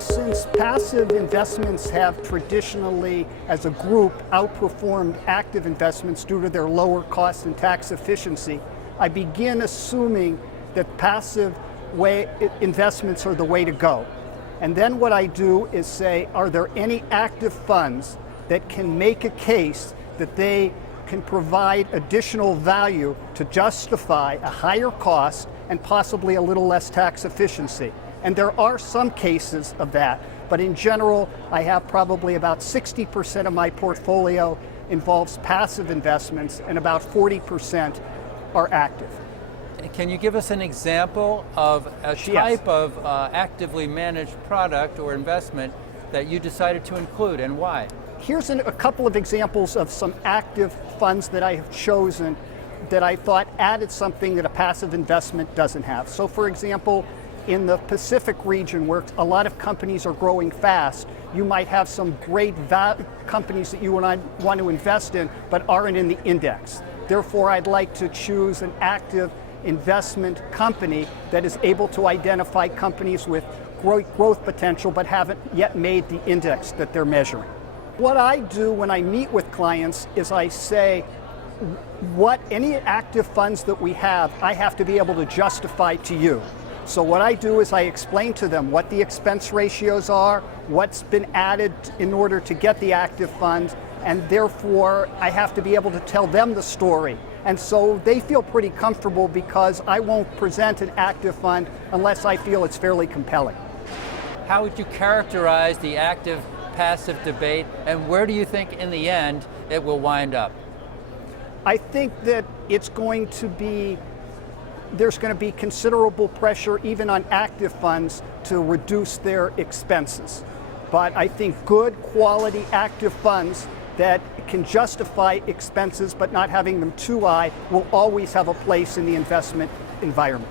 Since passive investments have traditionally, as a group, outperformed active investments due to their lower cost and tax efficiency, I begin assuming that passive investments are the way to go. And then what I do is say, are there any active funds that can make a case that they can provide additional value to justify a higher cost and possibly a little less tax efficiency? And there are some cases of that, but in general, I have probably about 60% of my portfolio involves passive investments and about 40% are active. Can you give us an example of a type of actively managed product or investment that you decided to include, and why? Here's a couple of examples of some active funds that I have chosen that I thought added something that a passive investment doesn't have. So for example, in the Pacific region where a lot of companies are growing fast, you might have some great companies that you and I want to invest in but aren't in the index. Therefore, I'd like to choose an active investment company that is able to identify companies with growth potential but haven't yet made the index that they're measuring. What I do when I meet with clients is I say, any active funds that we have, I have to be able to justify to you. So what I do is I explain to them what the expense ratios are, what's been added in order to get the active funds, and therefore I have to be able to tell them the story. And so they feel pretty comfortable because I won't present an active fund unless I feel it's fairly compelling. How would you characterize the active-passive debate, and where do you think in the end it will wind up? I think that there's going to be considerable pressure even on active funds to reduce their expenses. But I think good quality active funds that can justify expenses but not having them too high will always have a place in the investment environment.